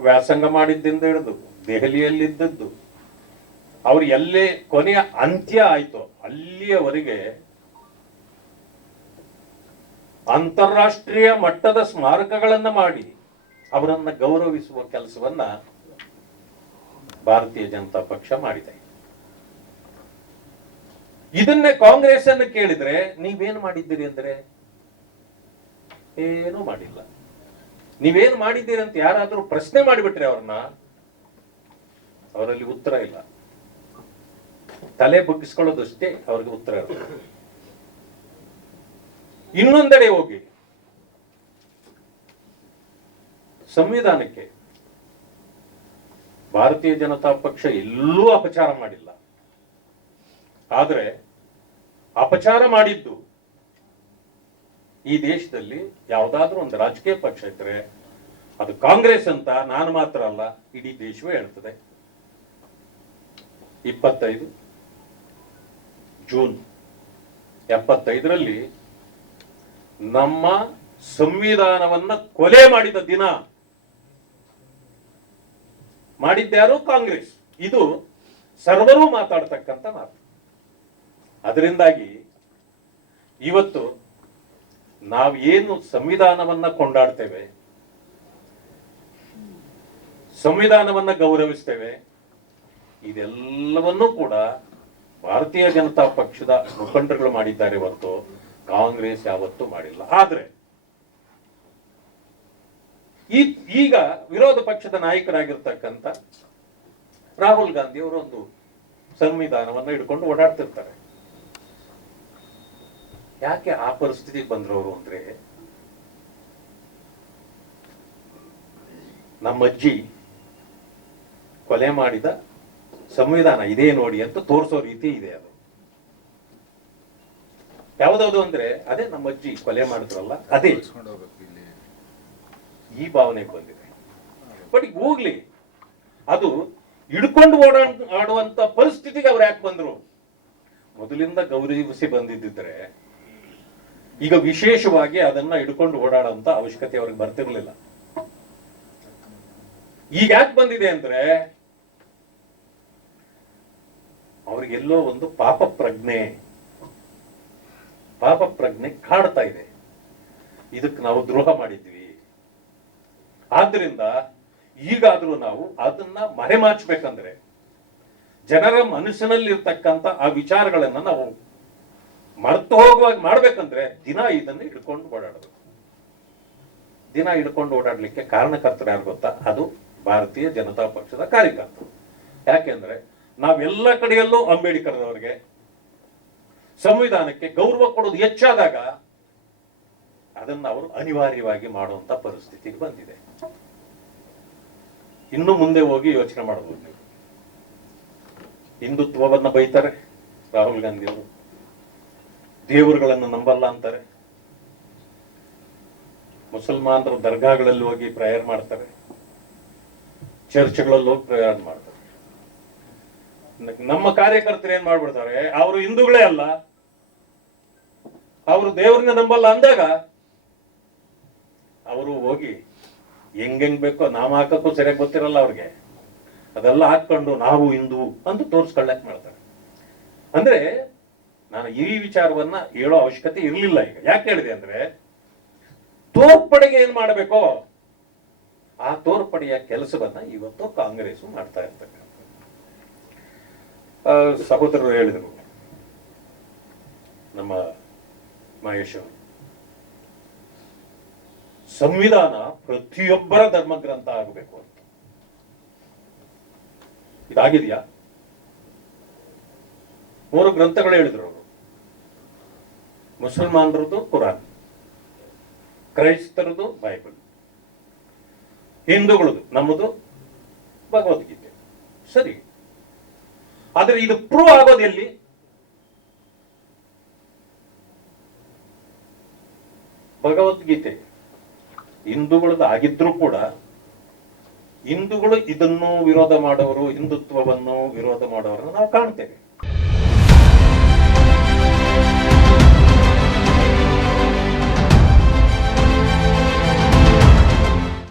ವ್ಯಾಸಂಗ ಮಾಡಿದ್ದಿಂದ ಹಿಡಿದು ದೆಹಲಿಯಲ್ಲಿದ್ದದ್ದು. ಅವ್ರು ಎಲ್ಲೇ ಕೊನೆಯ ಅಂತ್ಯ ಆಯಿತು ಅಲ್ಲಿಯವರೆಗೆ ಅಂತಾರಾಷ್ಟ್ರೀಯ ಮಟ್ಟದ ಸ್ಮಾರಕಗಳನ್ನ ಮಾಡಿ ಅವರನ್ನ ಗೌರವಿಸುವ ಕೆಲಸವನ್ನ ಭಾರತೀಯ ಜನತಾ ಪಕ್ಷ ಮಾಡಿದೆ. ಇದನ್ನೇ ಕಾಂಗ್ರೆಸ್ ಅನ್ನು ಕೇಳಿದ್ರೆ ನೀವೇನು ಮಾಡಿದ್ದೀರಿ ಅಂದ್ರೆ? ಏನೂ ಮಾಡಿಲ್ಲ. ನೀವೇನು ಮಾಡಿದ್ದೀರಿ ಅಂತ ಯಾರಾದ್ರೂ ಪ್ರಶ್ನೆ ಮಾಡಿಬಿಟ್ರೆ ಅವ್ರನ್ನ, ಅವರಲ್ಲಿ ಉತ್ತರ ಇಲ್ಲ. ತಲೆ ಬಗ್ಗಿಸ್ಕೊಳ್ಳೋದಷ್ಟೇ ಅವ್ರಿಗೆ ಉತ್ತರ ಇರೋದು ಇನ್ನೊಂದೆಡೆ ಹೋಗಿ, ಸಂವಿಧಾನಕ್ಕೆ ಭಾರತೀಯ ಜನತಾ ಪಕ್ಷ ಎಲ್ಲೂ ಅಪಚಾರ ಮಾಡಿಲ್ಲ. ಆದರೆ ಅಪಚಾರ ಮಾಡಿದ್ದು ಈ ದೇಶದಲ್ಲಿ ಯಾವುದಾದ್ರೂ ಒಂದು ರಾಜಕೀಯ ಪಕ್ಷ ಇದ್ರೆ ಅದು ಕಾಂಗ್ರೆಸ್ ಅಂತ ನಾನು ಮಾತ್ರ ಅಲ್ಲ, ಇಡೀ ದೇಶವೇ ಹೇಳ್ತದೆ. ಇಪ್ಪತ್ತೈದು ಜೂನ್ ಎಪ್ಪತ್ತೈದರಲ್ಲಿ ನಮ್ಮ ಸಂವಿಧಾನವನ್ನ ಕೊಲೆ ಮಾಡಿದ ದಿನ ಮಾಡಿದ್ದ್ಯಾರು ಕಾಂಗ್ರೆಸ್. ಇದು ಸರ್ವರೂ ಮಾತಾಡ್ತಕ್ಕಂಥ ಮಾತು. ಅದರಿಂದಾಗಿ ಇವತ್ತು ನಾವು ಏನು ಸಂವಿಧಾನವನ್ನ ಕೊಂಡಾಡ್ತೇವೆ, ಸಂವಿಧಾನವನ್ನ ಗೌರವಿಸ್ತೇವೆ, ಇದೆಲ್ಲವನ್ನೂ ಕೂಡ ಭಾರತೀಯ ಜನತಾ ಪಕ್ಷದ ಮುಖಂಡರುಗಳು ಮಾಡಿದ್ದಾರೆ ಹೊರತು ಕಾಂಗ್ರೆಸ್ ಯಾವತ್ತೂ ಮಾಡಿಲ್ಲ. ಆದ್ರೆ ಈ ಈಗ ವಿರೋಧ ಪಕ್ಷದ ನಾಯಕರಾಗಿರ್ತಕ್ಕಂಥ ರಾಹುಲ್ ಗಾಂಧಿ ಅವರು ಒಂದು ಸಂವಿಧಾನವನ್ನ ಹಿಡ್ಕೊಂಡು ಓಡಾಡ್ತಿರ್ತಾರೆ. ಯಾಕೆ ಆ ಪರಿಸ್ಥಿತಿಗೆ ಬಂದ್ರವರು ಅಂದ್ರೆ ನಮ್ಮ ಅಜ್ಜಿ ಕೊಲೆ ಮಾಡಿದ ಸಂವಿಧಾನ ಇದೇ ನೋಡಿ ಅಂತ ತೋರಿಸೋ ರೀತಿ ಇದೆ ಅದು. ಯಾವ್ದಾವ್ದು ಅಂದ್ರೆ ಅದೇ ನಮ್ಮ ಅಜ್ಜಿ ಕೊಲೆ ಮಾಡಿದ್ರಲ್ಲ, ಅದೇ ಈ ಭಾವನೆ ಬಂದಿದೆ. ಬಟ್ ಈಗ ಹೋಗ್ಲಿ, ಅದು ಹಿಡ್ಕೊಂಡು ಓಡಾ, ಆಡುವಂತ ಪರಿಸ್ಥಿತಿಗೆ ಅವ್ರು ಯಾಕೆ ಬಂದ್ರು? ಮೊದಲಿಂದ ಗೌರವಿಸಿ ಬಂದಿದ್ದಿದ್ರೆ ಈಗ ವಿಶೇಷವಾಗಿ ಅದನ್ನ ಹಿಡ್ಕೊಂಡು ಓಡಾಡುವಂತ ಅವಶ್ಯಕತೆ ಅವ್ರಿಗೆ ಬರ್ತಿರ್ಲಿಲ್ಲ. ಈಗ ಯಾಕೆ ಬಂದಿದೆ ಅಂದ್ರೆ ಅವ್ರಿಗೆಲ್ಲೋ ಒಂದು ಪಾಪ ಪ್ರಜ್ಞೆ ಪಾಪ ಪ್ರಜ್ಞೆ ಕಾಡ್ತಾ ಇದೆ. ಇದಕ್ಕೆ ನಾವು ದ್ರೋಹ ಮಾಡಿದ್ವಿ. ಆದ್ರಿಂದ ಈಗಾದ್ರೂ ನಾವು ಅದನ್ನ ಮರೆಮಾಚಬೇಕಂದ್ರೆ ಜನರ ಮನಸ್ಸಿನಲ್ಲಿರ್ತಕ್ಕಂಥ ಆ ವಿಚಾರಗಳನ್ನ ನಾವು ಮರ್ತು ಹೋಗುವಾಗ ಮಾಡ್ಬೇಕಂದ್ರೆ ದಿನ ಇದನ್ನ ಹಿಡ್ಕೊಂಡು ಓಡಾಡಬೇಕು. ದಿನ ಹಿಡ್ಕೊಂಡು ಓಡಾಡ್ಲಿಕ್ಕೆ ಕಾರಣಕರ್ತರು ಯಾರು ಗೊತ್ತಾ? ಅದು ಭಾರತೀಯ ಜನತಾ ಪಕ್ಷದ ಕಾರ್ಯಕರ್ತರು. ಯಾಕೆಂದ್ರೆ ನಾವೆಲ್ಲ ಕಡೆಯಲ್ಲೂ ಅಂಬೇಡ್ಕರ್ ಅವರಿಗೆ ಸಂವಿಧಾನಕ್ಕೆ ಗೌರವ ಕೊಡೋದು ಹೆಚ್ಚಾದಾಗ ಅದನ್ನ ಅವರು ಅನಿವಾರ್ಯವಾಗಿ ಮಾಡುವಂತ ಪರಿಸ್ಥಿತಿಗೆ ಬಂದಿದೆ. ಇನ್ನು ಮುಂದೆ ಹೋಗಿ ಯೋಚನೆ ಮಾಡಬಹುದು ನೀವು. ಹಿಂದುತ್ವವನ್ನ ಬೈತಾರೆ ರಾಹುಲ್ ಗಾಂಧಿ ಅವರು. ದೇವರುಗಳನ್ನು ನಂಬಲ್ಲ ಅಂತಾರೆ. ಮುಸಲ್ಮಾನರು ದರ್ಗಾಗಳಲ್ಲಿ ಹೋಗಿ ಪ್ರೇಯರ್ ಮಾಡ್ತಾರೆ. ಚರ್ಚ್ಗಳಲ್ಲಿ ಹೋಗಿ ಪ್ರೇಯರ್ ಮಾಡ್ತಾರೆ. ನಮ್ಮ ಕಾರ್ಯಕರ್ತರು ಏನ್ ಮಾಡ್ಬಿಡ್ತಾರೆ? ಅವರು ಹಿಂದೂಗಳೇ ಅಲ್ಲ. ಅವರು ದೇವರನ್ನ ನಂಬಲ್ಲ ಅಂದಾಗ ಅವರು ಹೋಗಿ ಹೆಂಗ್ ಹೆಂಗ್ ಬೇಕೋ ನಾಮ ಹಾಕಕ್ಕೂ ಸರಿಯಾಗಿ ಗೊತ್ತಿರಲ್ಲ ಅವ್ರಿಗೆ. ಅದೆಲ್ಲ ಹಾಕೊಂಡು ನಾವು ಹಿಂದೂ ಅಂತ ತೋರಿಸ್ಕೊಳ್ಳಕ್ ಮಾಡ್ತಾರೆ. ಅಂದ್ರೆ ನಾನು ಈ ವಿಚಾರವನ್ನ ಹೇಳೋ ಅವಶ್ಯಕತೆ ಇರಲಿಲ್ಲ ಈಗ. ಯಾಕೆ ಹೇಳಿದೆ ಅಂದ್ರೆ, ತೋರ್ಪಡೆಗೆ ಏನ್ ಮಾಡಬೇಕೋ, ಆ ತೋರ್ಪಡೆಯ ಕೆಲಸವನ್ನ ಇವತ್ತು ಕಾಂಗ್ರೆಸ್ ಮಾಡ್ತಾ ಇರ್ತಕ್ಕಂಥ ಸಹೋದರರು ಹೇಳಿದರು, ನಮ್ಮ ಮಹೇಶ್ ಸಂವಿಧಾನ ಪ್ರತಿಯೊಬ್ಬರ ಧರ್ಮಗ್ರಂಥ ಆಗಬೇಕು ಅಂತ. ಇದಾಗಿದೆಯಾ? ಮೂರು ಗ್ರಂಥಗಳು ಹೇಳಿದ್ರು ಮುಸಲ್ಮಾನರದು ಕುರಾನ್ ಕ್ರೈಸ್ತರದು ಬೈಬಲ್. ಹಿಂದೂಗಳದು ನಮ್ಮದು ಭಗವದ್ಗೀತೆ. ಸರಿ. ಆದರೆ ಇದು ಪ್ರೂವ್ ಆಗೋದು ಎಲ್ಲಿ? ಭಗವದ್ಗೀತೆ ಹಿಂದೂಗಳದ್ದು ಆಗಿದ್ರೂ ಕೂಡ ಹಿಂದೂಗಳು ಇದನ್ನು ವಿರೋಧ ಮಾಡೋರು, ಹಿಂದುತ್ವವನ್ನು ವಿರೋಧ ಮಾಡೋರನ್ನ ನಾವು ಕಾಣ್ತೇವೆ.